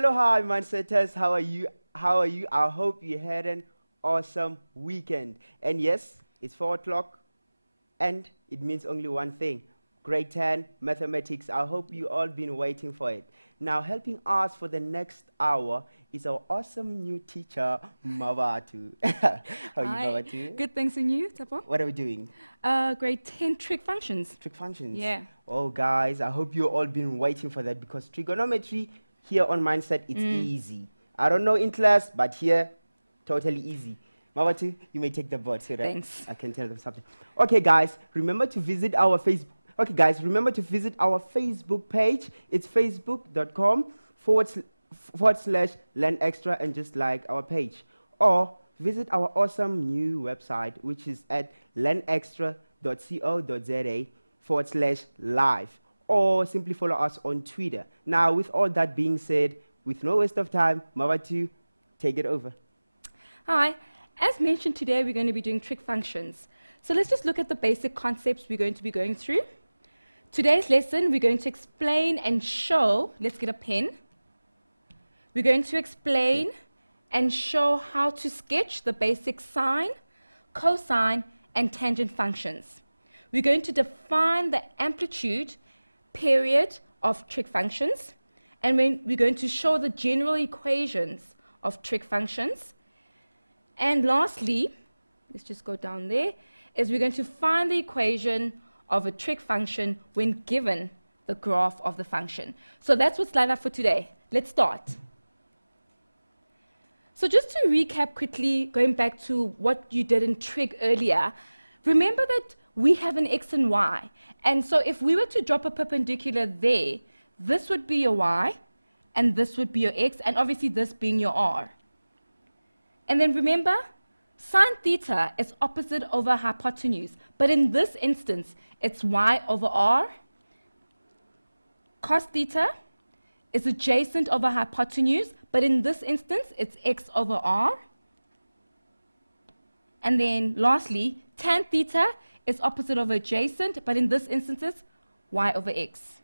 Hello, hi, mindsetters. How are you? How are you? I hope you had an awesome weekend. And yes, it's 4 o'clock, and it means only one thing: grade 10 mathematics. I hope you all been waiting for it. Now, helping us for the next hour is our awesome new teacher, Mavatu. How are you, Hi. Mavatu? Good, thanks, and you, Tapo? What are we doing? Grade 10 trig functions. Trig functions. Yeah. Oh, guys, I hope you all been waiting for that because trigonometry here on Mindset, it's easy. I don't know in class, but here, totally easy. Mawati, you may take the board so that Thanks. I can tell them something. Okay, guys, remember to visit our Facebook. Okay, guys, remember to visit our Facebook page. It's facebook.com// Learn Extra and just like our page. Or visit our awesome new website, which is at learnextra.co.za/live. Or simply follow us on Twitter. Now, with all that being said, with no waste of time, Mawatu, take it over. Hi. As mentioned today, we're going to be doing trig functions. So let's just look at the basic concepts we're going to be going through. Today's lesson, we're going to explain and show, let's get a pen. We're going to explain and show how to sketch the basic sine, cosine, and tangent functions. We're going to define the amplitude, period of trig functions, and we're going to show the general equations of trig functions. And lastly, let's just go down there, is we're going to find the equation of a trig function when given the graph of the function. So that's what's lined up for today. Let's start. So just to recap quickly, going back to what you did in trig earlier, remember that we have an x and y. And so if we were to drop a perpendicular there, this would be your y, and this would be your x, and obviously this being your r. And then remember, sine theta is opposite over hypotenuse, but in this instance, it's y over r. Cos theta is adjacent over hypotenuse, but in this instance, it's x over r. And then lastly, tan theta is opposite over adjacent, but in this instance, it's y over x.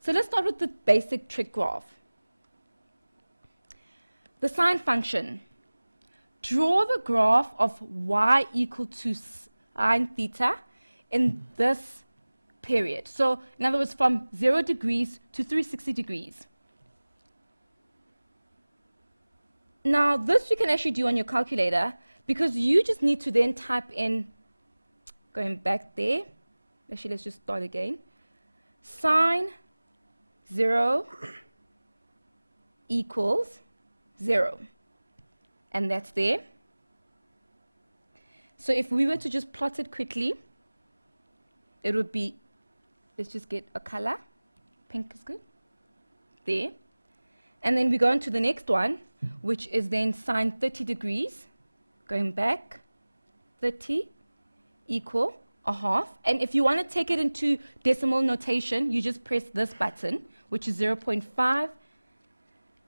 So let's start with the basic trig graph. The sine function. Draw the graph of y equal to sine theta in this period. So, in other words, from 0 degrees to 360 degrees. Now, this you can actually do on your calculator because you just need to then type in, going back there, actually let's just start again, sine 0 equals 0. And that's there. So if we were to just plot it quickly, it would be, let's just get a color. Pink is good. There. And then we go on to the next one, which is then sine 30 degrees. Going back, 30 equal a half. And if you want to take it into decimal notation, you just press this button, which is 0.5.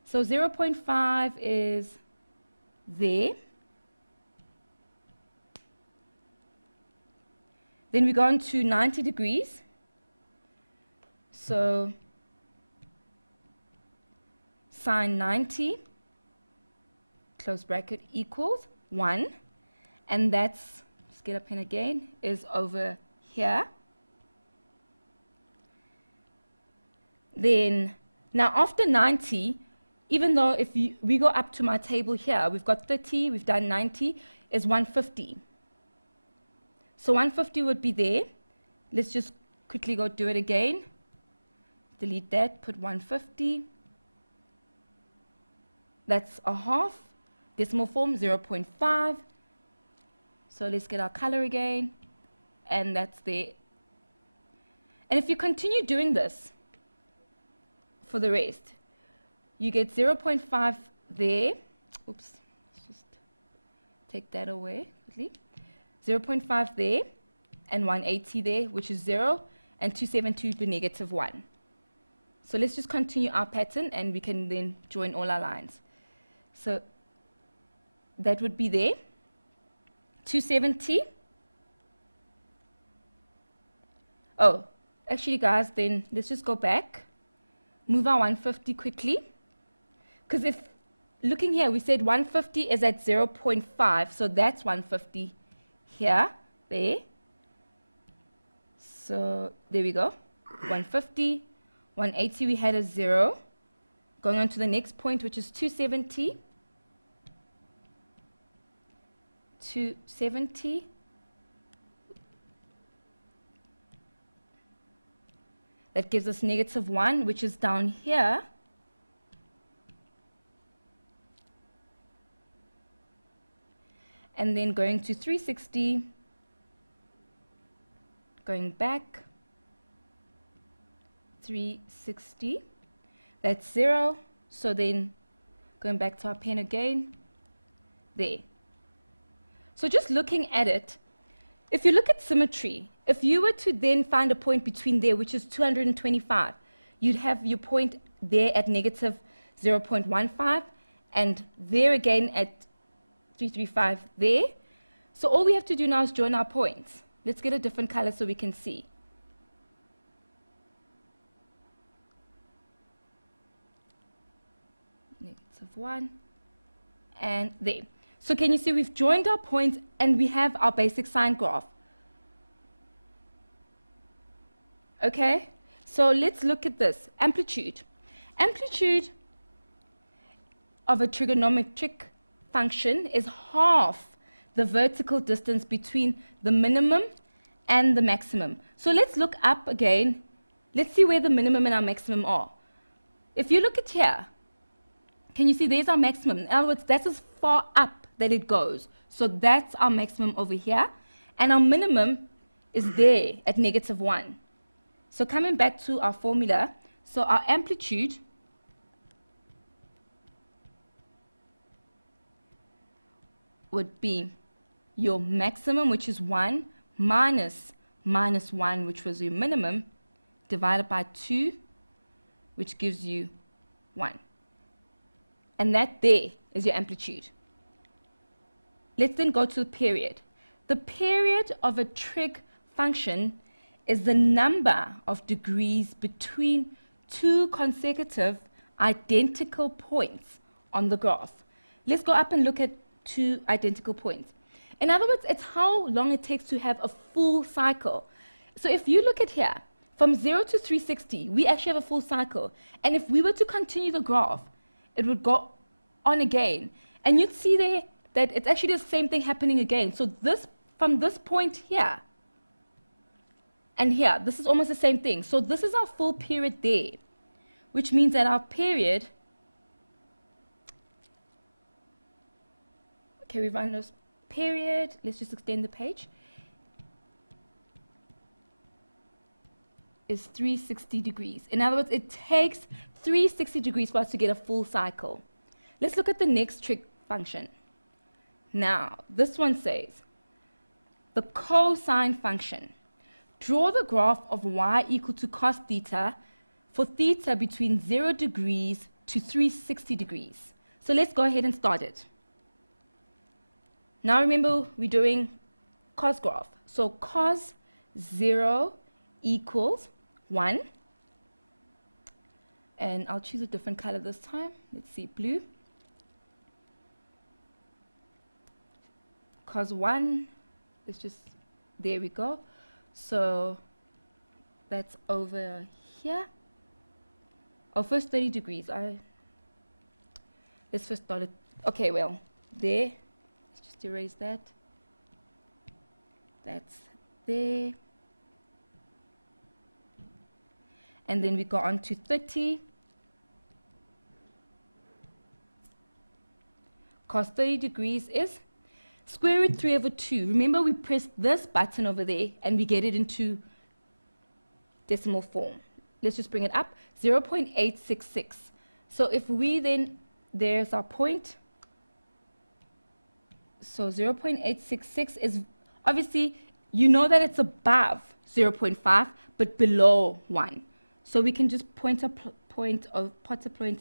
So 0.5 is there. Then we go on to 90 degrees. So sine 90, close bracket, equals 1. And that's, just get a pen again, is over here. Then, now after 90, even though if we go up to my table here, we've got 30, we've done 90, is 150. So 150 would be there. Let's just quickly go do it again. Delete that, put 150. That's a half. Decimal form, 0.5. So let's get our color again. And that's there. And if you continue doing this for the rest, you get 0.5 there. Oops, let's just take that away quickly. 0.5 there, and 180 there, which is 0, and 272 would be negative 1. So let's just continue our pattern, and we can then join all our lines. So that would be there. 270. Oh, actually, guys, then let's just go back. move our 150 quickly. Because if looking here, we said 150 is at 0.5, so that's 150 here, there. So there we go. 150, 180 we had a 0. Going on to the next point, which is 270. 270. That gives us -1, which is down here. And then going to 360, going back, 360, that's 0. So then going back to our pen again, there. So just looking at it, if you look at symmetry, if you were to then find a point between there, which is 225, you'd have your point there at -0.15, and there again at 335 there. So all we have to do now is join our points. Let's get a different color so we can see. -1 and there. So can you see we've joined our points and we have our basic sine graph. Okay, so let's look at this. Amplitude. Amplitude of a trigonometric function is half the vertical distance between the minimum and the maximum. So let's look up again. Let's see where the minimum and our maximum are. If you look at here, can you see there's our maximum? In other words, that's as far up that it goes. So that's our maximum over here. And our minimum is there at -1. So coming back to our formula, so our amplitude would be your maximum, which is 1, minus -1, which was your minimum, divided by 2, which gives you 1. And that there is your amplitude. Let's then go to the period. The period of a trig function is the number of degrees between two consecutive identical points on the graph. Let's go up and look at two identical points. In other words, it's how long it takes to have a full cycle. So if you look at here, from 0 to 360, we actually have a full cycle. And if we were to continue the graph, it would go on again. And you'd see there that it's actually the same thing happening again. So this, from this point here, and here, this is almost the same thing. So this is our full period there, which means that our period, okay, we've run this period, let's just extend the page, is 360 degrees. In other words, it takes 360 degrees for us to get a full cycle. Let's look at the next trig function. Now, this one says, the cosine function. Draw the graph of y equal to cos theta for theta between 0 degrees to 360 degrees. So let's go ahead and start it. Now remember, we're doing cos graph. So cos 0 equals 1. And I'll choose a different color this time. Let's see, blue. Cos 1, let's just, there we go. So that's over here. Oh, first 30 degrees. Let's first start it. Okay, well, there. Let's just erase that. That's there. And then we go on to 30. Cos 30 degrees is square root 3/2. Remember, we press this button over there and we get it into decimal form. Let's just bring it up. 0.866. So if we then, there's our point. So 0.866 is, obviously, you know that it's above 0.5, but below 1. So we can just put a point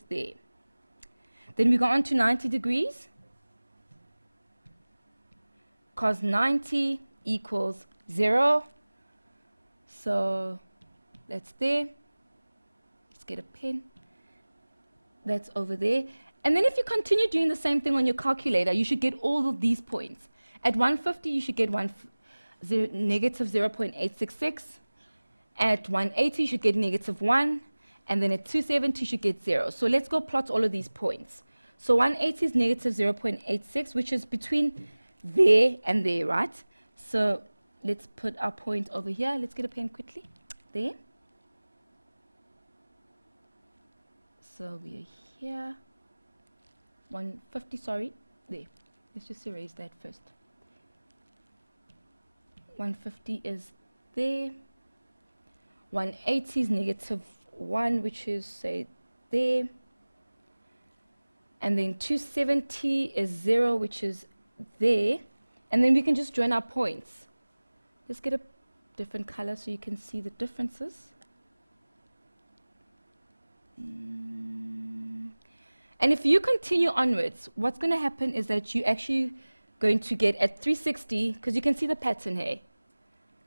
there. Then we go on to 90 degrees. Cos 90 equals 0. So that's there. Let's get a pen. That's over there. And then if you continue doing the same thing on your calculator, you should get all of these points. At 150, you should get negative 0.866. At 180, you should get negative 1. And then at 270, you should get 0. So let's go plot all of these points. So 180 is negative 0.86, which is between there and there, right? So let's put our point over here. Let's get a pen quickly. There. So we are here. 150, sorry. There. Let's just erase that first. 150 is there. 180 is negative 1, which is, say, there. And then 270 is 0, which is there. And then we can just join our points. Let's get a different color so you can see the differences. And if you continue onwards, what's going to happen is that you're actually going to get at 360, because you can see the pattern here.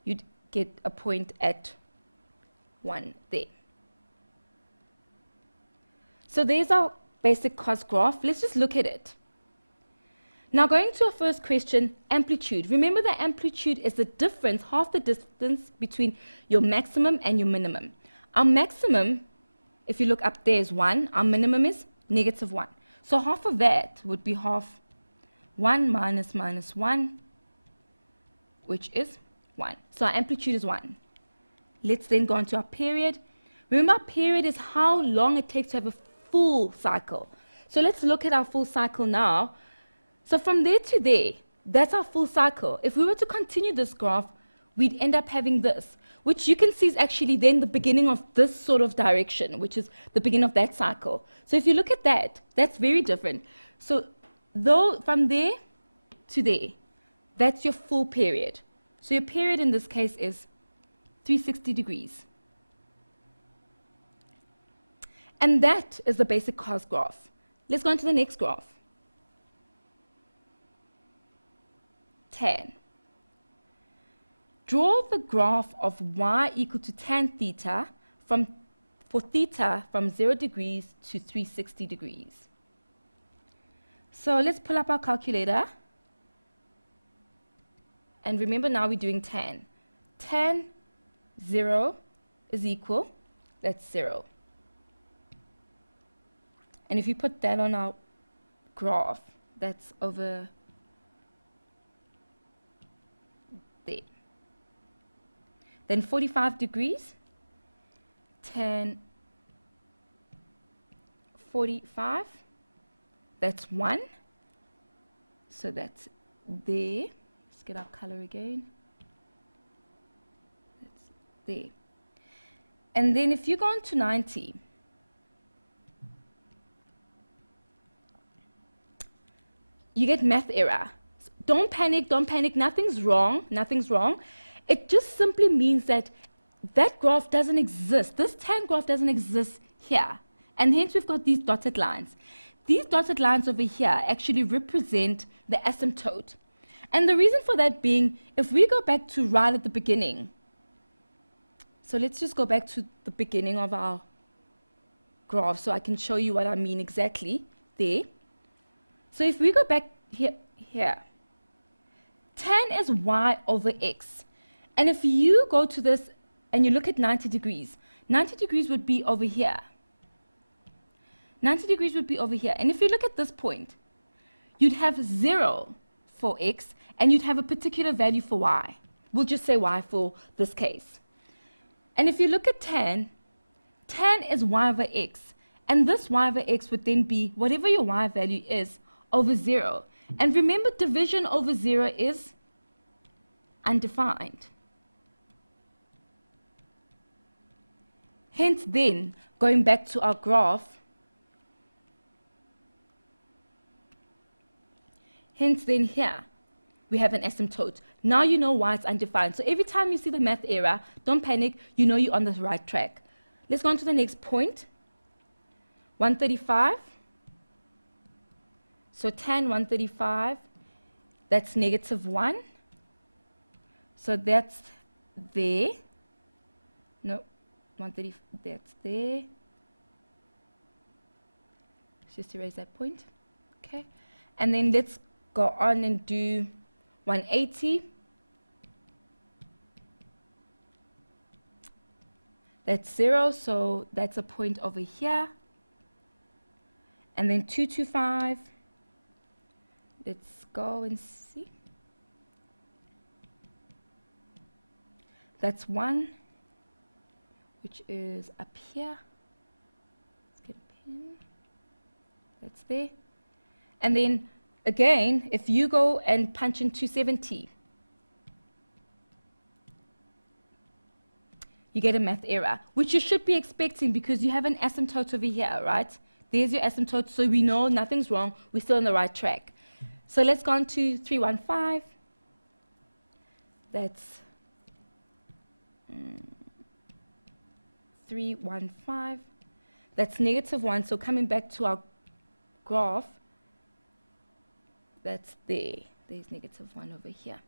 You'd get a point at 1 there. So there's our basic cos graph. Let's just look at it. Now going to our first question, amplitude. Remember that amplitude is the difference, half the distance between your maximum and your minimum. Our maximum, if you look up there, is 1. Our minimum is negative 1. So half of that would be half 1 minus 1, which is 1. So our amplitude is 1. Let's then go on to our period. Remember, our period is how long it takes to have a full cycle. So let's look at our full cycle now. So from there to there, that's our full cycle. If we were to continue this graph, we'd end up having this, which you can see is actually then the beginning of this sort of direction, which is the beginning of that cycle. So if you look at that, that's very different. So though from there to there, that's your full period. So your period in this case is 360 degrees. And that is the basic cos graph. Let's go on to the next graph. Tan. Draw the graph of y equal to tan theta for theta from 0 degrees to 360 degrees. So let's pull up our calculator. And remember, now we're doing tan. Tan 0 is equal, that's 0. And if you put that on our graph, that's over there. Then 45 degrees, tan 45, that's 1. So that's there. Let's get our color again. That's there. And then if you go on to 90, you get math error. Don't panic, nothing's wrong. It just simply means that that graph doesn't exist. This tan graph doesn't exist here. And hence we've got these dotted lines. These dotted lines over here actually represent the asymptote. And the reason for that being, if we go back to right at the beginning, so let's just go back to the beginning of our graph so I can show you what I mean exactly there. So if we go back here, tan is y over x. And if you go to this and you look at 90 degrees, 90 degrees would be over here. 90 degrees would be over here. And if you look at this point, you'd have 0 for x, and you'd have a particular value for y. We'll just say y for this case. And if you look at tan, tan is y over x. And this y over x would then be whatever your y value is over 0. And remember, division over 0 is undefined. Hence then, going back to our graph, hence then here, we have an asymptote. Now you know why it's undefined. So every time you see the math error, don't panic, you know you're on the right track. Let's go on to the next point. 135. So tan 135, that's negative 1. So that's there. No, 130, that's there. just erase that point. Okay. And then let's go on and do 180. That's 0, so that's a point over here. And then 225. Let's go and see. That's 1, which is up here. Let's get a pen. That's there. And then again, if you go and punch in 270, you get a math error, which you should be expecting because you have an asymptote over here, right? There's your asymptote, so we know nothing's wrong. We're still on the right track. So let's go on to 315. That's 315. That's -1. So coming back to our graph, that's there. There's -1 over here.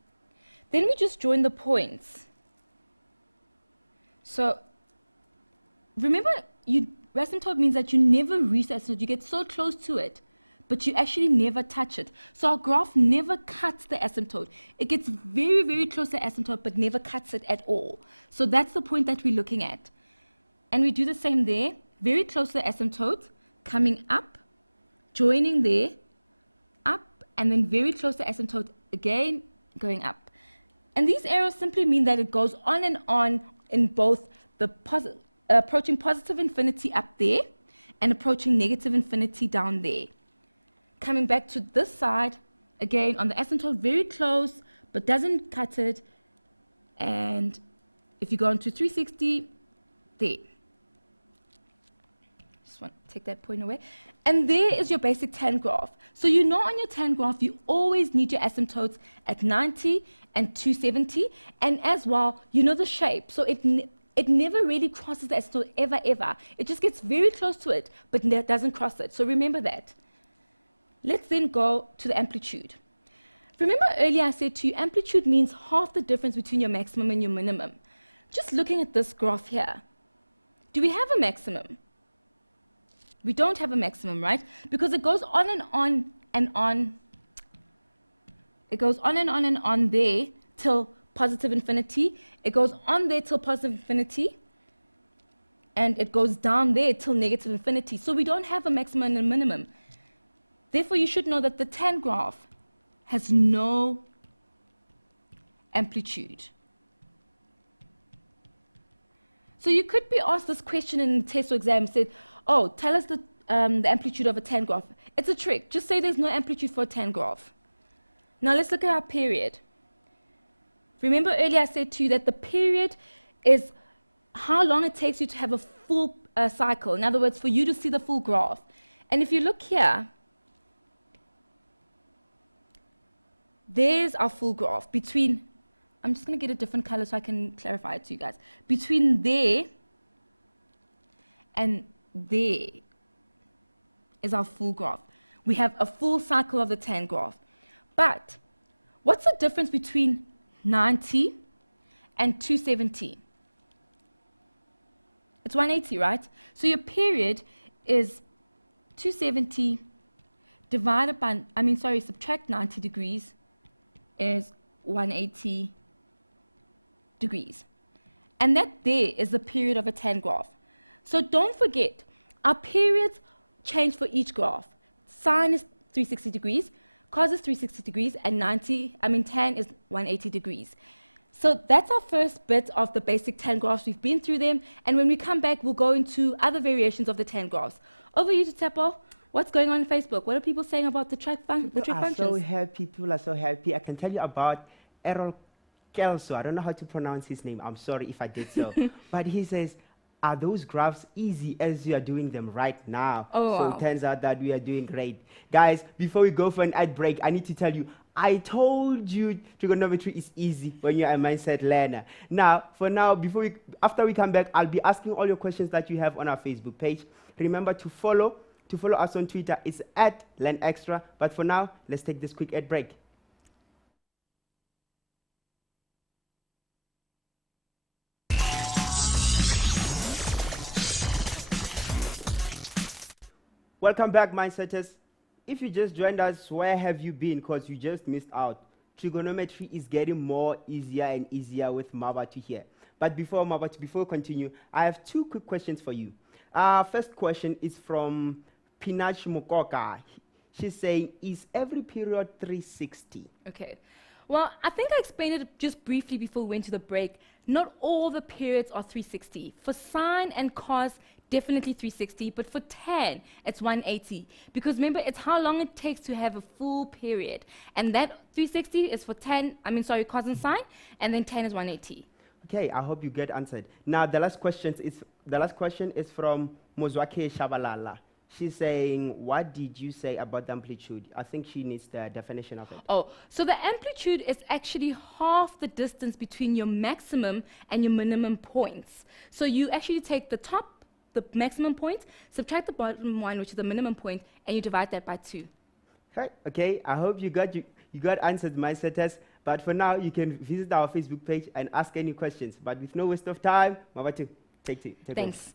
Then we just join the points. So remember, asymptote means that you never reach the asymptote. You get so close to it, but you actually never touch it. So our graph never cuts the asymptote. It gets very, very close to the asymptote, but never cuts it at all. So that's the point that we're looking at. And we do the same there, very close to the asymptote, coming up, joining there, up, and then very close to the asymptote again, going up. And these arrows simply mean that it goes on and on in both the approaching positive infinity up there and approaching negative infinity down there. Coming back to this side, again on the asymptote, very close, but doesn't cut it. And if you go on to 360, there. Just want to take that point away. And there is your basic tan graph. So you know on your tan graph, you always need your asymptotes at 90 and 270. And as well, you know the shape. So it never really crosses the asymptote, ever. It just gets very close to it, but doesn't cross it. So remember that. Let's then go to the amplitude. Remember earlier I said to you, amplitude means half the difference between your maximum and your minimum. Just looking at this graph here, do we have a maximum? We don't have a maximum, right? Because it goes on and on and on. It goes on and on and on there till positive infinity. It goes on there till positive infinity. And it goes down there till negative infinity. So we don't have a maximum and a minimum. Therefore, you should know that the tan graph has no amplitude. So you could be asked this question in the test or exam, said, oh, tell us the amplitude of a tan graph. It's a trick. Just say there's no amplitude for a tan graph. Now let's look at our period. Remember earlier I said to you that the period is how long it takes you to have a full cycle. In other words, for you to see the full graph. And if you look here, there's our full graph between, I'm just going to get a different color so I can clarify it to you guys. Between there and there is our full graph. We have a full cycle of the tan graph. But what's the difference between 90 and 270? It's 180, right? So your period is 270 divided by, subtract 90 degrees is 180 degrees. And that there is the period of a tan graph. So don't forget, our periods change for each graph. Sine is 360 degrees, cos is 360 degrees, and tan is 180 degrees. So that's our first bit of the basic tan graphs. We've been through them, and when we come back, we'll go into other variations of the tan graphs. Over you to Tepo. What's going on Facebook? What are people saying about the trig functions? People are so happy. I can tell you about Errol Kelso. I don't know how to pronounce his name. I'm sorry if I did so. But he says, are those graphs easy as you are doing them right now? Oh, so wow. It turns out that we are doing great. Guys, before we go for an ad break, I need to tell you, I told you trigonometry is easy when you're a mindset learner. Now, after we come back, I'll be asking all your questions that you have on our Facebook page. Remember to follow us on Twitter. It's @LearnExtra. But for now, let's take this quick ad break. Welcome back, Mindsetters. If you just joined us, where have you been? Because you just missed out. Trigonometry is getting more easier and easier with Mabatu here. But before we continue, I have two quick questions for you. First question is from Pinach Mukoka. She's saying, is every period 360? Okay. Well, I think I explained it just briefly before we went to the break. Not all the periods are 360. For sine and cos, definitely 360, but for tan, it's 180. Because remember, it's how long it takes to have a full period. And that 360 is for cos and sine, and then tan is 180. Okay, I hope you get answered. Now, the last question is from Mozwake Shabalala. She's saying, what did you say about the amplitude? I think she needs the definition of it. Oh, so the amplitude is actually half the distance between your maximum and your minimum points. So you actually take the top, the maximum point, subtract the bottom one, which is the minimum point, and you divide that by 2. Okay, I hope you got answered, Mindsetters. But for now, you can visit our Facebook page and ask any questions. But with no waste of time, Mabatu, take Thanks. over.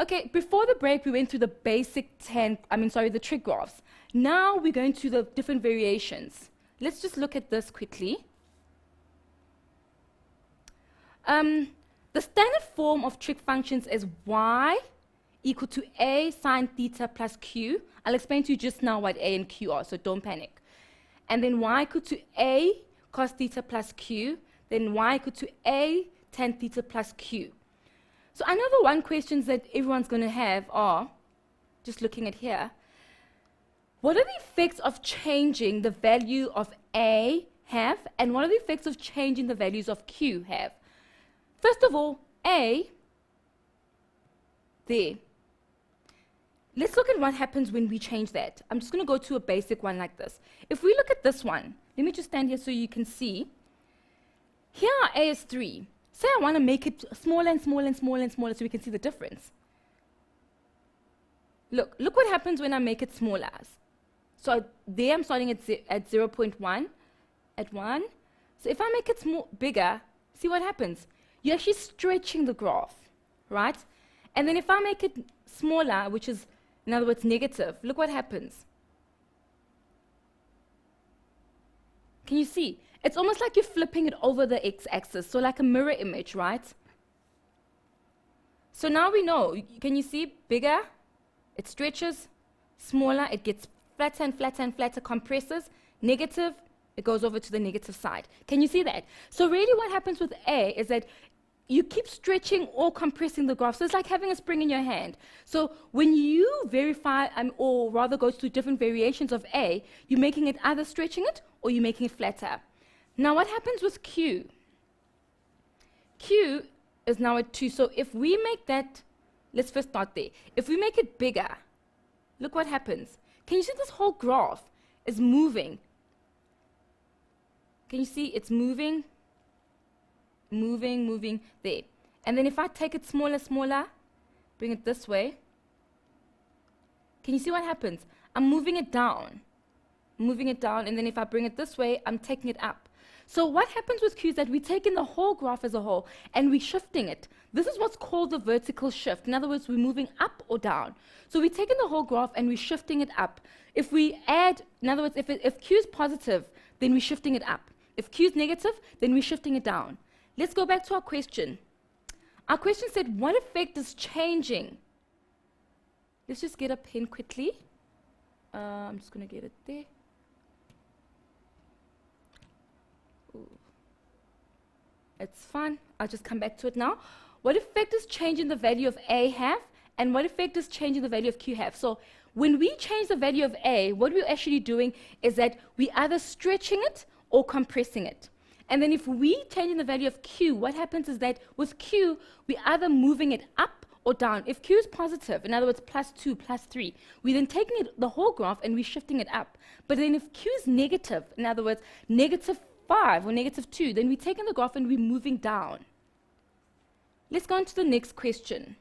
Okay, before the break, we went through the basic the trig graphs. Now we're going to the different variations. Let's just look at this quickly. The standard form of trig functions is y equal to a sine theta plus q. I'll explain to you just now what a and q are, so don't panic. And then y equal to a cos theta plus q, then y equal to a tan theta plus q. So I know the one questions that everyone's going to have are, just looking at here, what are the effects of changing the value of A have, and what are the effects of changing the values of Q have? First of all, A, there. Let's look at what happens when we change that. I'm just going to go to a basic one like this. If we look at this one, let me just stand here so you can see. Here A is 3. Say I want to make it smaller and smaller and smaller and smaller so we can see the difference. Look what happens when I make it smaller. So there I'm starting at 0.1, at 1. So if I make it bigger, see what happens? You're actually stretching the graph, right? And then if I make it smaller, which is, in other words, negative, look what happens. Can you see? It's almost like you're flipping it over the x-axis, so like a mirror image, right? So now we know. Can you see? Bigger, it stretches. Smaller, it gets flatter and flatter and flatter, compresses. Negative, it goes over to the negative side. Can you see that? So really what happens with A is that you keep stretching or compressing the graph. So it's like having a spring in your hand. So when you verify, or rather go through different variations of A, you're making it either stretching it or you're making it flatter. Now what happens with Q? Q is now at 2. So if we make that, let's first start there. If we make it bigger, look what happens. Can you see this whole graph is moving? Can you see it's moving? Moving, there. And then if I take it smaller, bring it this way, can you see what happens? I'm moving it down, and then if I bring it this way, I'm taking it up. So what happens with Q is that we're taking the whole graph as a whole and we're shifting it. This is what's called the vertical shift. In other words, we're moving up or down. So we're taking the whole graph and we're shifting it up. If we add, in other words, if Q is positive, then we're shifting it up. If Q is negative, then we're shifting it down. Let's go back to our question. Our question said, what effect is changing? Let's just get a pen quickly. I'm just going to get it there. Ooh. It's fine. I'll just come back to it now. What effect does changing the value of A have? And what effect does changing the value of Q have? So when we change the value of A, what we're actually doing is that we're either stretching it or compressing it. And then if we change the value of Q, what happens is that with Q, we're either moving it up or down. If Q is positive, in other words, +2, +3, we're then taking the whole graph and we're shifting it up. But then if Q is negative, in other words, -5 or -2, then we're taking the graph and we're moving down. Let's go on to the next question.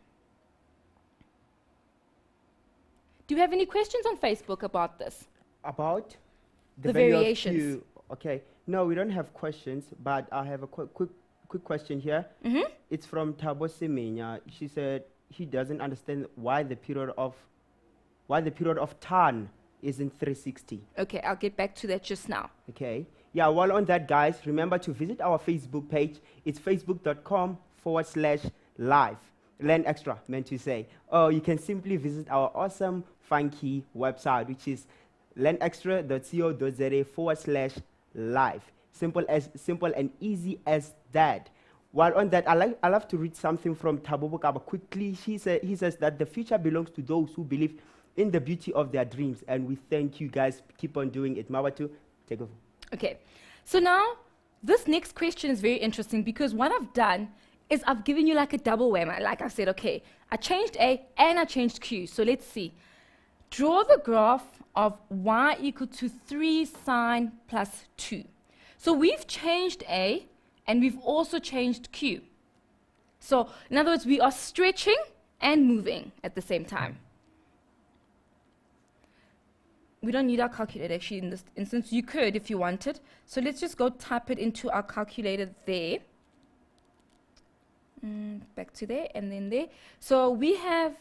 Do you have any questions on Facebook about this? About The value of variations. Q. Okay. No, we don't have questions, but I have a quick question here. It's from Thabo Semenya. She said he doesn't understand why the period of while the period of tan is in 360. Okay, I'll get back to that just now. Okay. Yeah, while on that, guys, remember to visit our Facebook page. It's facebook.com/live. Learn extra, meant to say. Or you can simply visit our awesome, funky website, which is learnextra.co.za/live. Simple and easy as that. While on that, I love to read something from Thabo Bokaba quickly. He says that the future belongs to those who believe in the beauty of their dreams. And we thank you guys. Keep on doing it. Mawatu, take over. Okay, so now this next question is very interesting because what I've done is I've given you like a double whammy. Like I said, okay, I changed A and I changed Q. So let's see. Draw the graph of y equal to 3 sine plus 2. So we've changed A and we've also changed Q. So in other words, we are stretching and moving at the same time. We don't need our calculator actually in this instance. You could if you wanted. So let's just go type it into our calculator there. Back to there and then there. So we have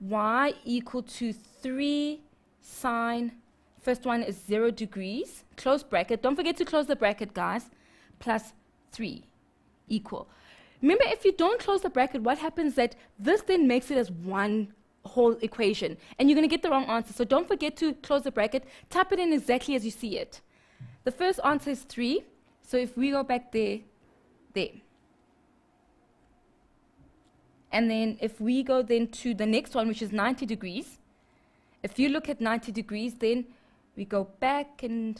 y equal to 3 sine, first one is 0 degrees, close bracket. Don't forget to close the bracket, guys, plus 3 equal. Remember, if you don't close the bracket, what happens that this then makes it as one whole equation, and you're going to get the wrong answer. So don't forget to close the bracket. Type it in exactly as you see it. The first answer is 3. So if we go back there, and then if we go then to the next one, which is 90 degrees, if you look at 90 degrees, then we go back and,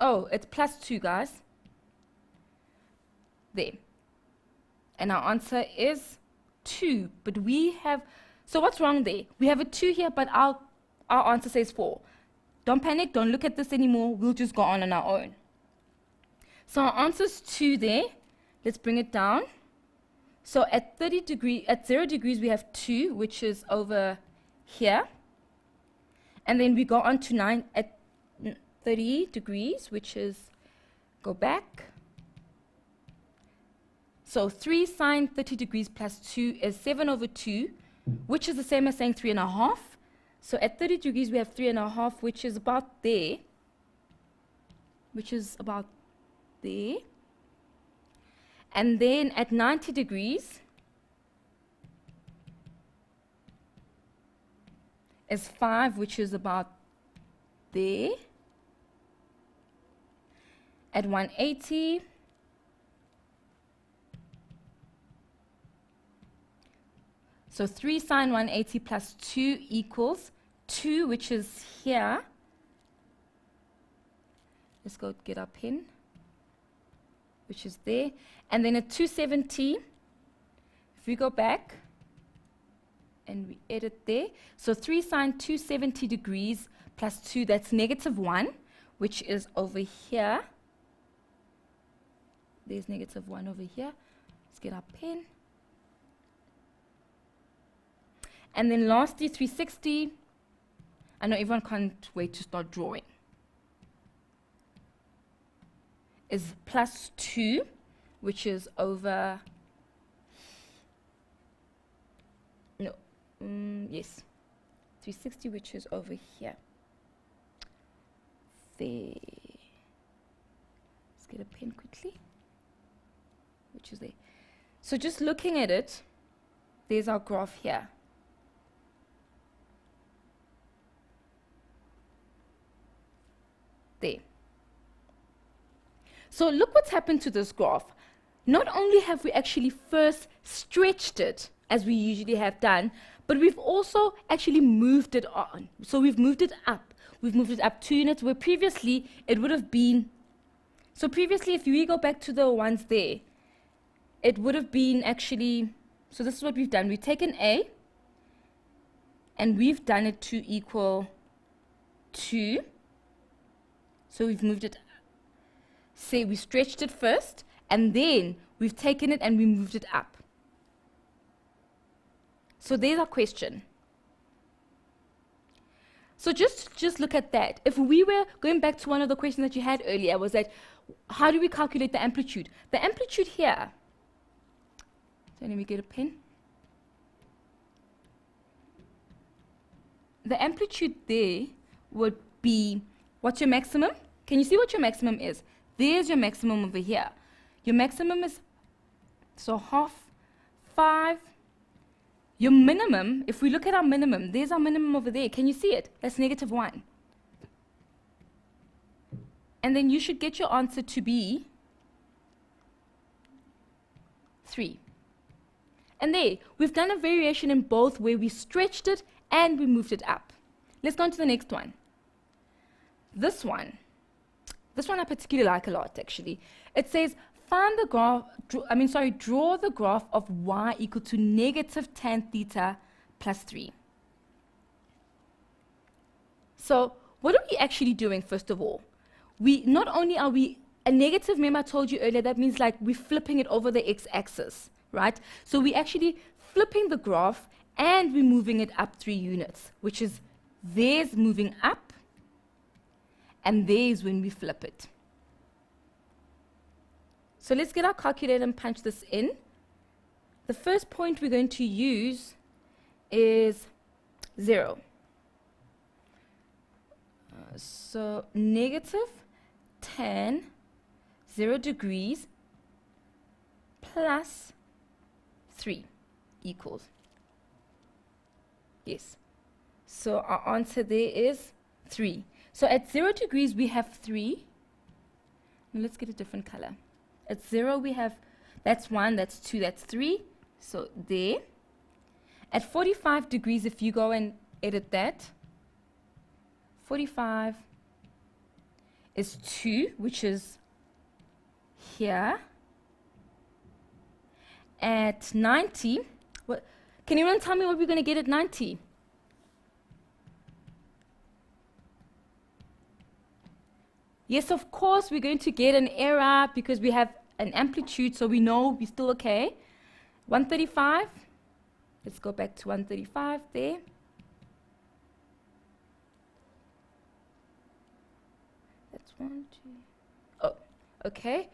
oh, it's plus 2, guys. There. And our answer is 2. But we have, so what's wrong there? We have a 2 here, but our answer says 4. Don't panic, don't look at this anymore. We'll just go on our own. So our answer is 2 there. Let's bring it down. So at 0 degrees, we have 2, which is over here. And then we go on to 9 at 30 degrees, which is, go back. So 3 sine 30 degrees plus 2 is 7 over 2, which is the same as saying 3.5. So at 30 degrees, we have 3.5, which is about there. And then at 90 degrees is 5, which is about there. At 180, so 3 sine 180 plus 2 equals 2, which is here. Let's go get our pen, which is there. And then at 270, if we go back and we edit there, so 3 sine 270 degrees plus 2, that's negative 1, which is over here. There's negative 1 over here. Let's get our pen. And then lastly, 360. I know everyone can't wait to start drawing. Is plus 2, which is over, yes, 360, which is over here. There. Let's get a pen quickly, which is there. So just looking at it, there's our graph here. There. So look what's happened to this graph. Not only have we actually first stretched it, as we usually have done, but we've also actually moved it on. So we've moved it up. We've moved it up 2 units, where previously it would have been, so previously if we go back to the ones there, it would have been actually, so this is what we've done. We've taken A, and we've done it to equal 2. So we've moved it, say we stretched it first, and then we've taken it and we moved it up. So there's our question. So just look at that. If we were going back to one of the questions that you had earlier, was that how do we calculate the amplitude? The amplitude here, so let me get a pen. the amplitude there would be, what's your maximum? Can you see what your maximum is? There's your maximum over here. Your maximum is, so half, 5. Your minimum, if we look at our minimum, there's our minimum over there. Can you see it? That's -1. And then you should get your answer to be 3. And there, we've done a variation in both where we stretched it and we moved it up. Let's go on to the next one. This one I particularly like a lot, actually. It says, find the graph, draw the graph of y equal to negative tan theta plus 3. So what are we actually doing, first of all? Not only are we, a negative, remember I told you earlier, that means like we're flipping it over the x-axis, right? So we're actually flipping the graph and we're moving it up 3 units, which is there's moving up, and there's when we flip it. So let's get our calculator and punch this in. The first point we're going to use is 0. So negative tan 0 degrees plus 3 equals. Yes. So our answer there is 3. So at 0 degrees we have 3. Now let's get a different color. At 0 we have, that's 1, that's 2, that's 3. So there. At 45 degrees, if you go and edit that, 45 is 2, which is here. At 90, can anyone tell me what we're going to get at 90? Yes, of course, we're going to get an error because we have an amplitude, so we know we're still okay. 135, let's go back to 135 there. That's 1, 2. Oh, okay.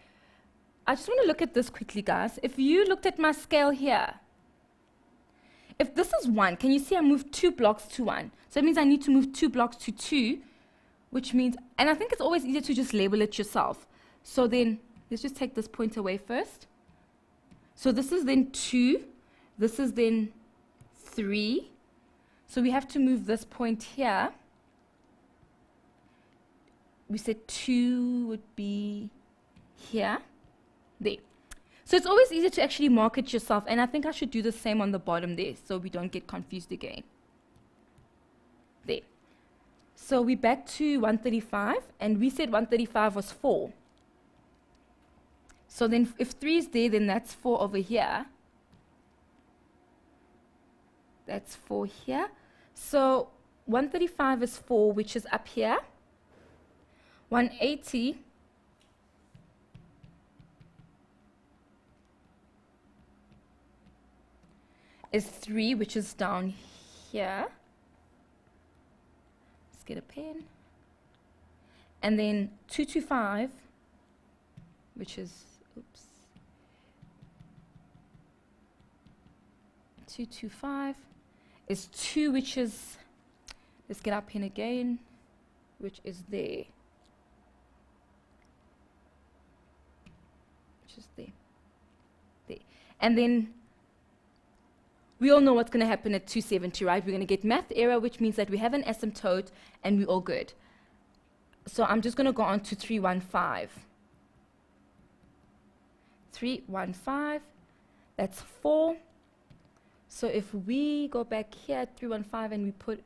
I just want to look at this quickly, guys. If you looked at my scale here, if this is 1, can you see I moved 2 blocks to 1? So it means I need to move 2 blocks to 2, which means, and I think it's always easier to just label it yourself. So then, let's just take this point away first. So this is then 2, this is then 3. So we have to move this point here. We said 2 would be here. There. So it's always easier to actually mark it yourself, and I think I should do the same on the bottom there so we don't get confused again. There. So we're back to 135, and we said 135 was 4. So then if 3 is there, then that's 4 over here. That's 4 here. So 135 is 4, which is up here. 180 is 3, which is down here. Let's get a pen. And then 225, which is, oops, 225 is 2, which is, let's get our pen again, which is there. Which is there. There. And then we all know what's going to happen at 270, right? We're going to get math error, which means that we have an asymptote and we're all good. So I'm just going to go on to 315. 315, that's 4. So if we go back here at 315 and we put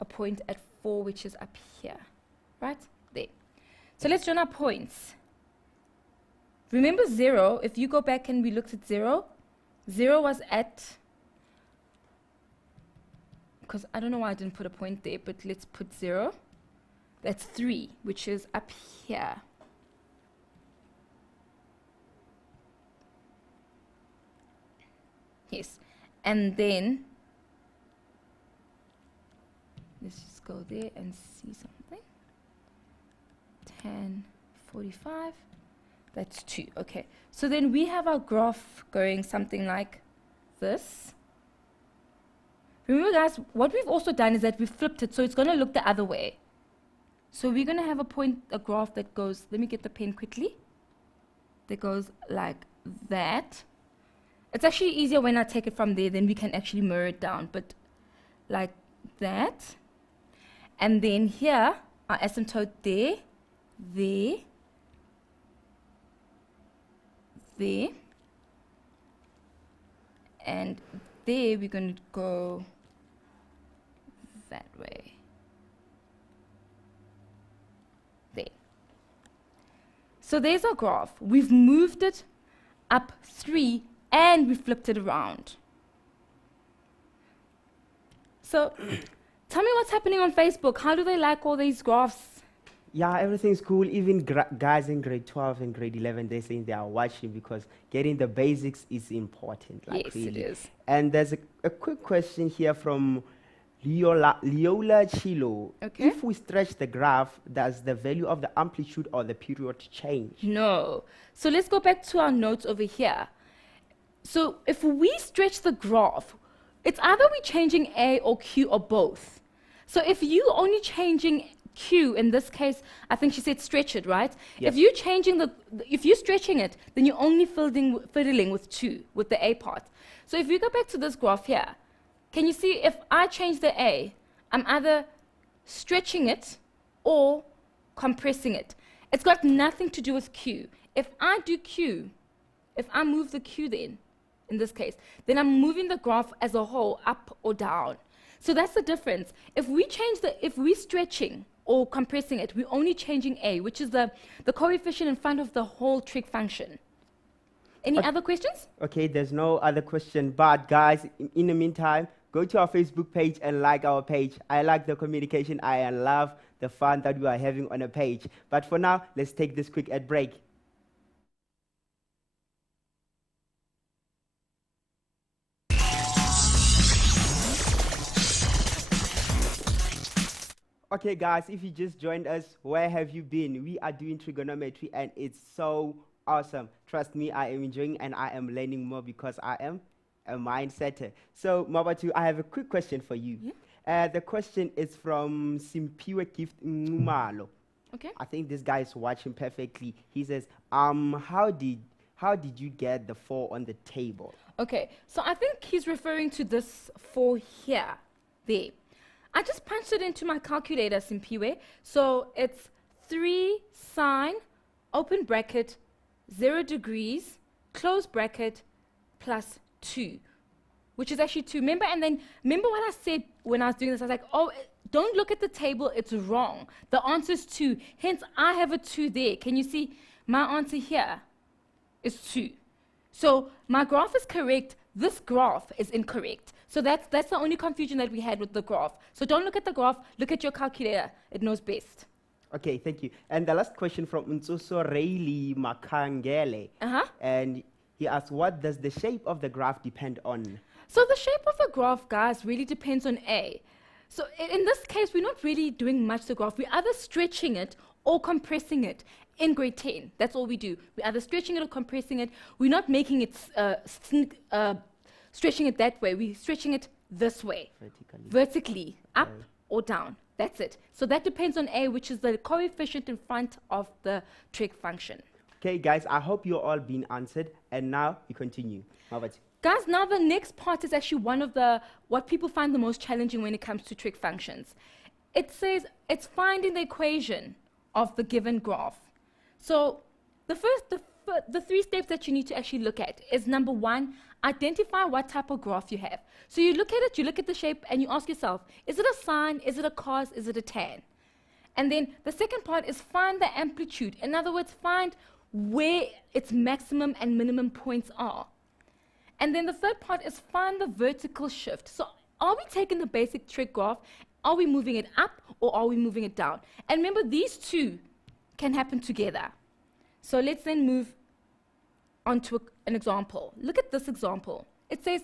a point at 4, which is up here, right? There. So let's join our points. Remember 0, if you go back and we looked at 0, 0 was at, because I don't know why I didn't put a point there, but let's put 0. That's 3, which is up here. Yes. And then, let's just go there and see something. 10, 45. That's 2. Okay. So then we have our graph going something like this. Remember, guys, what we've also done is that we've flipped it, so it's going to look the other way. So we're going to have a graph that goes, let me get the pen quickly, that goes like that. It's actually easier when I take it from there, then we can actually mirror it down, but like that. And then here, our asymptote there, there, there, and there we're going to go that way. There. So there's our graph. We've moved it up 3 and we flipped it around. So tell me what's happening on Facebook. How do they like all these graphs? Yeah, everything's cool. Even guys in grade 12 and grade 11, they're saying they are watching because getting the basics is important. Like Yes, really. it is. And there's a quick question here from Leola Chilo. Okay. If we stretch the graph, does the value of the amplitude or the period change? No. So let's go back to our notes over here. So if we stretch the graph, it's either we're changing A or Q or both. So if you only changing Q, in this case, I think she said stretch it, right? Yes. If you're changing if you're stretching it, then you're only fiddling with 2, with the A part. So if you go back to this graph here, can you see if I change the A, I'm either stretching it or compressing it. It's got nothing to do with Q. If I do Q, if I move the Q then, in this case, then I'm moving the graph as a whole up or down. So that's the difference. If we're stretching or compressing it, we're only changing A, which is the coefficient in front of the whole trig function. Any other questions? Okay, there's no other question. But guys, in the meantime, go to our Facebook page and like our page. I like the communication. I love the fun that we are having on a page. But for now, let's take this quick ad break. Okay, guys, if you just joined us, where have you been? We are doing trigonometry, and it's so awesome. Trust me, I am enjoying and I am learning more because I am a mindsetter. So, Mabatu, I have a quick question for you. Yeah. The question is from Simpiwe Gift Ngumalo. Okay. I think this guy is watching perfectly. He says, how did you get the 4 on the table? Okay, so I think he's referring to this 4 here, there. I just punched it into my calculator, Simpiwe. So it's 3 sine, open bracket, 0 degrees, close bracket, plus 2, which is actually 2. Remember, and then remember what I said when I was doing this? I was like, oh, don't look at the table, it's wrong. The answer is 2. Hence, I have a 2 there. Can you see my answer here is 2. So my graph is correct. This graph is incorrect. So that's the only confusion that we had with the graph. So don't look at the graph, look at your calculator. It knows best. Okay, thank you. And the last question from Nsuso Rayleigh Makangele. And he asks, what does the shape of the graph depend on? So the shape of the graph, guys, really depends on A. So in this case, we're not really doing much to the graph. We're either stretching it or compressing it. In grade 10, that's all we do. We're either stretching it or compressing it. We're not making it, stretching it that way. We're stretching it this way. Vertically, up or down. That's it. So that depends on A, which is the coefficient in front of the trig function. Okay, guys, I hope you're all been answered. And now we continue. Guys, now the next part is actually one of what people find the most challenging when it comes to trig functions. It says it's finding the equation of the given graph. So the 3 steps that you need to actually look at is number 1, identify what type of graph you have. So you look at it, you look at the shape, and you ask yourself, is it a sine, is it a cos, is it a tan? And then the second part is find the amplitude. In other words, find where its maximum and minimum points are. And then the third part is find the vertical shift. So are we taking the basic trig graph, are we moving it up, or are we moving it down? And remember, these 2 can happen together. So let's then move on to an example. Look at this example. It says,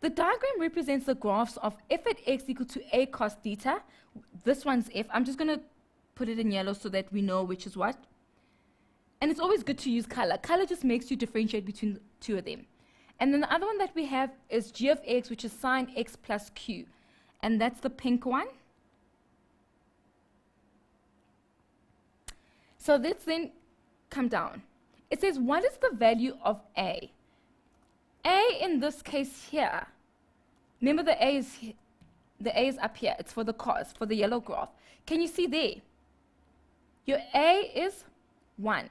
the diagram represents the graphs of f at x equal to a cos theta. This one's f. I'm just going to put it in yellow so that we know which is what. And it's always good to use color. Color just makes you differentiate between the 2 of them. And then the other one that we have is g of x, which is sine x plus q. and that's the pink one. So let's then come down. It says, what is the value of A? A in this case here, remember the A is up here. It's for the cos, for the yellow graph. Can you see there? Your A is 1.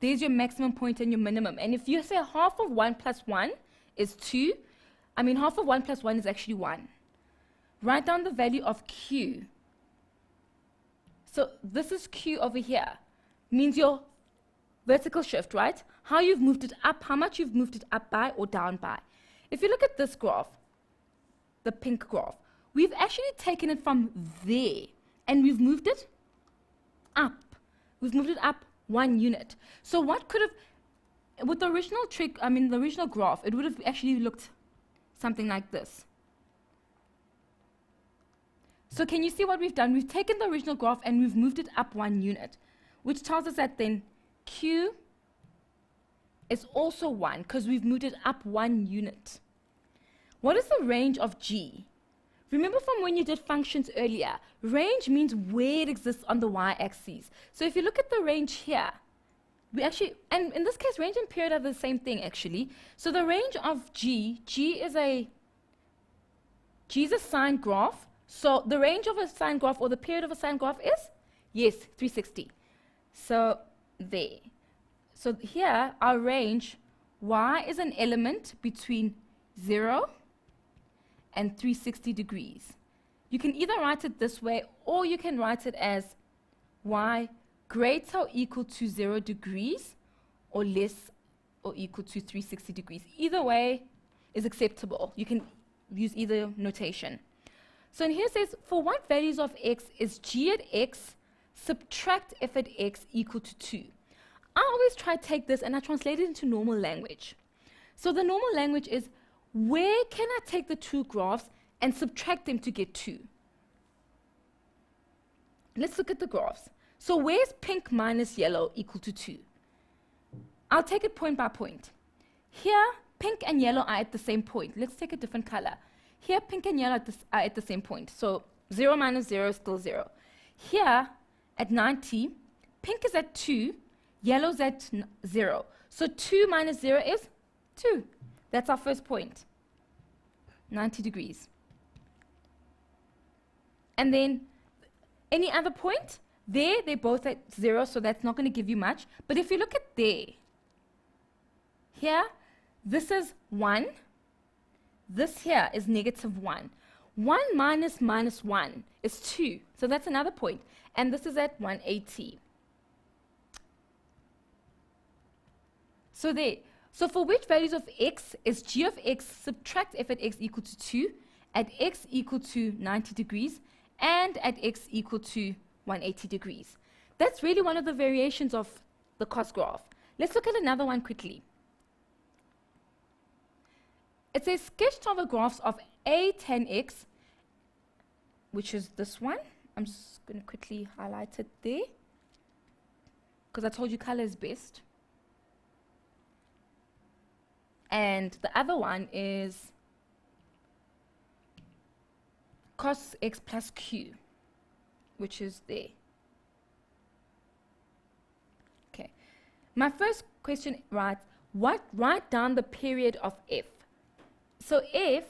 There's your maximum point and your minimum. And if you say half of 1 plus 1 is 2, half of 1 plus 1 is actually 1. Write down the value of Q. So this is Q over here. Means your vertical shift, right? How you've moved it up, how much you've moved it up by or down by. If you look at this graph, the pink graph, we've actually taken it from there and we've moved it up. We've moved it up 1 unit. So what could have, with the original the original graph, it would have actually looked something like this. So can you see what we've done? We've taken the original graph and we've moved it up 1 unit, which tells us that then Q is also 1 because we've moved it up 1 unit. What is the range of G? Remember from when you did functions earlier, range means where it exists on the y-axis. So if you look at the range here, we actually, and in this case, range and period are the same thing actually. So the range of G is a sine graph. So the range of a sine graph or the period of a sine graph is, yes, 360. So there. So here, our range, y is an element between 0 and 360 degrees. You can either write it this way, or you can write it as y greater or equal to 0 degrees, or less or equal to 360 degrees. Either way is acceptable. You can use either notation. So in here it says, for what values of x is g at x subtract f at x equal to 2? I always try to take this and I translate it into normal language. So the normal language is, where can I take the two graphs and subtract them to get 2? Let's look at the graphs. So where's pink minus yellow equal to 2? I'll take it point by point. Here, pink and yellow are at the same point. Let's take a different color. Here, pink and yellow are at the same point. So 0 minus 0 is still 0. Here, at 90, pink is at 2, yellow's at 0. So 2 minus 0 is 2. That's our first point, 90 degrees. And then any other point, there, they're both at 0, so that's not going to give you much. But if you look at there, here, this is 1. This here is negative 1. 1 minus minus 1 is 2. So that's another point. And this is at 180. So there. So for which values of x is g of x subtract f at x equal to 2, at x equal to 90 degrees, and at x equal to 180 degrees? That's really one of the variations of the cos graph. Let's look at another one quickly. It says sketch of a graphs of a tan x, which is this one. I'm just going to quickly highlight it there, because I told you color is best. And the other one is cos x plus q, which is there. Okay. My first question writes, write down the period of f. So f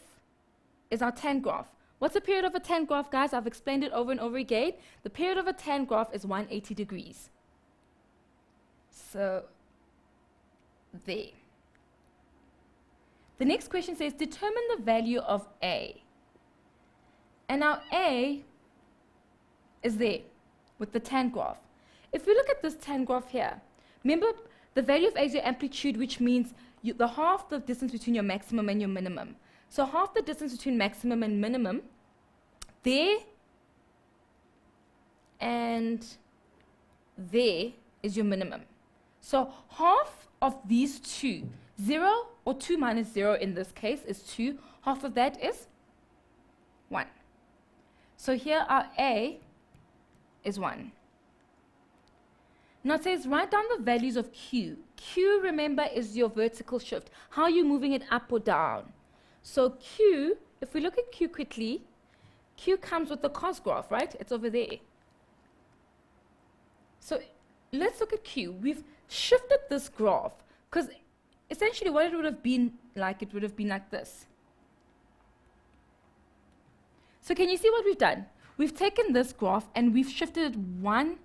is our tan graph. What's the period of a tan graph, guys? I've explained it over and over again. The period of a tan graph is 180 degrees. So there. The next question says, determine the value of a. And now a is there with the tan graph. If we look at this tan graph here, remember the value of a is your amplitude, which means the half the distance between your maximum and your minimum. So half the distance between maximum and minimum, there and there is your minimum. So half of these two, 0 or 2 minus 0 in this case is 2. Half of that is 1. So here our a is 1. Now it says write down the values of q. Q, remember, is your vertical shift. How are you moving it up or down? So Q, if we look at Q quickly, Q comes with the cos graph, right? It's over there. So let's look at Q. We've shifted this graph because essentially what it would have been like, it would have been like this. So can you see what we've done? We've taken this graph and we've shifted it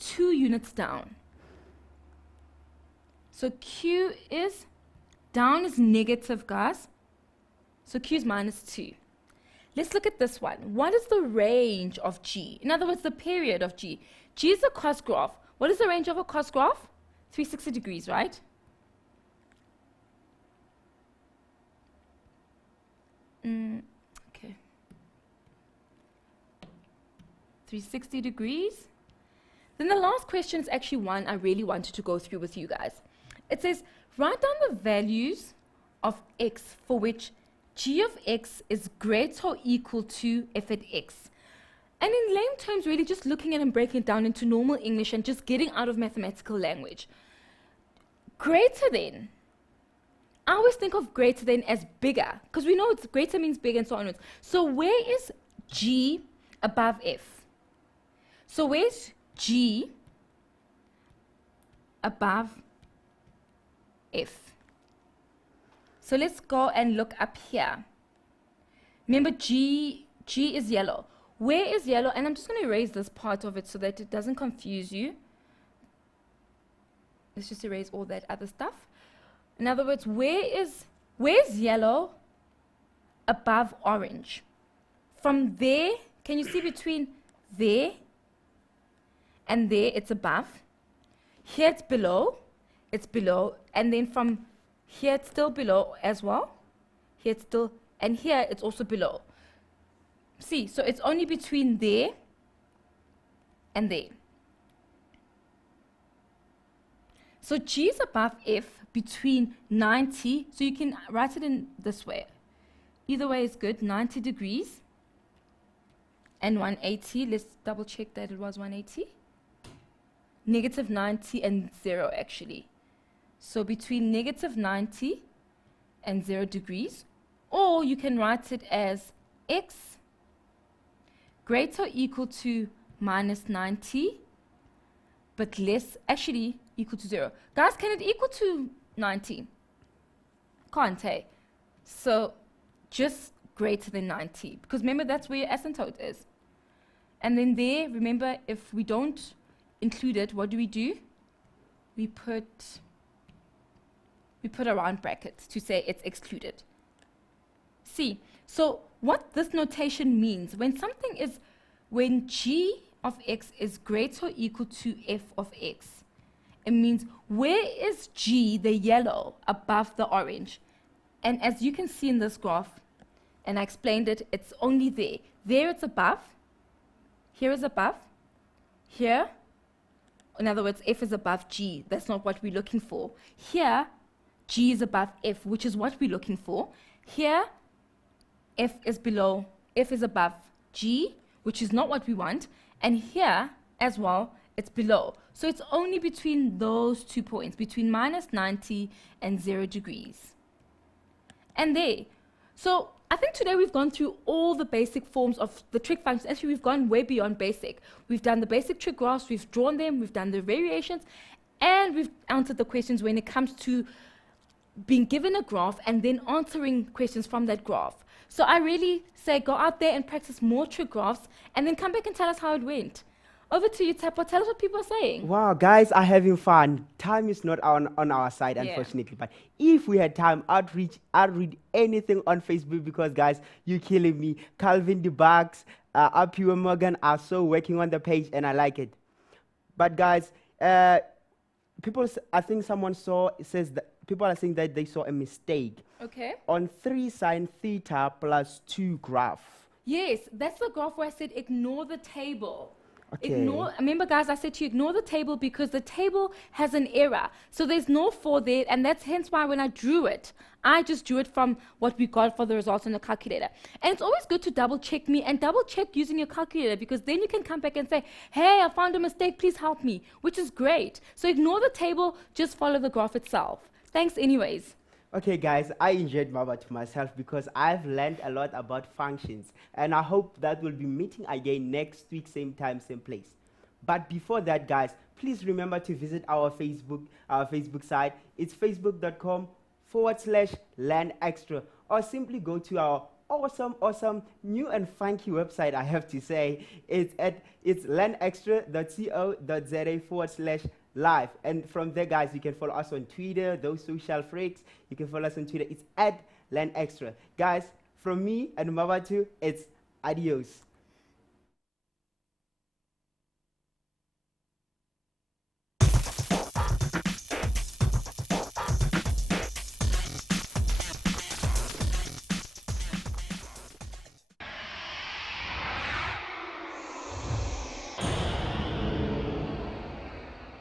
2 units down. So Q is, down is negative, guys. So Q is -2. Let's look at this one. What is the range of G? In other words, the period of G. G is a cos graph. What is the range of a cos graph? 360 degrees, right? Okay. 360 degrees. Then the last question is actually one I really wanted to go through with you guys. It says, write down the values of x for which g of x is greater or equal to f at x. And in lame terms, really just looking at and breaking it down into normal English and just getting out of mathematical language. Greater than. I always think of greater than as bigger, because we know it's greater means bigger and so on. So where is g above f? So where's g above f? So let's go and look up here. Remember G is yellow. Where is yellow? And I'm just going to erase this part of it so that it doesn't confuse you. Let's just erase all that other stuff. In other words, where's yellow above orange? From there, can you see between there and there, it's above. Here it's below, and then from here it's still below as well. Here it's still, and here it's also below. See, so it's only between there and there. So G is above F between 90, so you can write it in this way. Either way is good, 90 degrees and 180. Let's double check that it was 180. Negative 90 and 0 actually. So between negative 90 and 0 degrees, or you can write it as x greater or equal to minus 90, but less, actually equal to 0. Guys, can it equal to 90? Can't, hey? So just greater than 90, because remember that's where your asymptote is. And then there, remember, if we don't include it, what do? We put a round bracket to say it's excluded. See, so what this notation means, when g of x is greater or equal to f of x, it means where is g, the yellow, above the orange? And as you can see in this graph, and I explained it, it's only there. There it's above, here is above, here, in other words, f is above g. That's not what we're looking for. Here, g is above f, which is what we're looking for. Here, f is above g, which is not what we want. And here, as well, it's below. So it's only between those 2 points, between minus 90 and 0 degrees. And there. So I think today we've gone through all the basic forms of the trig functions. Actually, we've gone way beyond basic. We've done the basic trig graphs, we've drawn them, we've done the variations, and we've answered the questions when it comes to being given a graph and then answering questions from that graph. So I really say go out there and practice more trig graphs and then come back and tell us how it went. Over to you, Tapo. Tell us what people are saying. Wow, guys are having fun. Time is not on our side, Yeah. unfortunately. But if we had time, I'd read anything on Facebook because, guys, you're killing me. Calvin the Bugs, Apu and Morgan are so working on the page, and I like it. But, guys, I think someone says that people are saying that they saw a mistake Okay. on 3 sine theta plus 2 graph. Yes, that's the graph where I said ignore the table. Okay. Remember, guys, I said to you, ignore the table because the table has an error. So there's no 4 there, and that's hence why when I drew it, I just drew it from what we got for the results in the calculator. And it's always good to double check me and double check using your calculator because then you can come back and say, hey, I found a mistake, please help me, which is great. So ignore the table, just follow the graph itself. Thanks anyways. Okay, guys, I enjoyed Maba to myself because I've learned a lot about functions, and I hope that we'll be meeting again next week, same time, same place. But before that, guys, please remember to visit our Facebook site. It's facebook.com/learn extra, or simply go to our awesome, new and funky website. I have to say, it's learnextra.co.za/live, and from there, guys, you can follow us on Twitter. Those social freaks, you can follow us on Twitter. It's @learn extra, guys. From me and Mabatu, it's adios.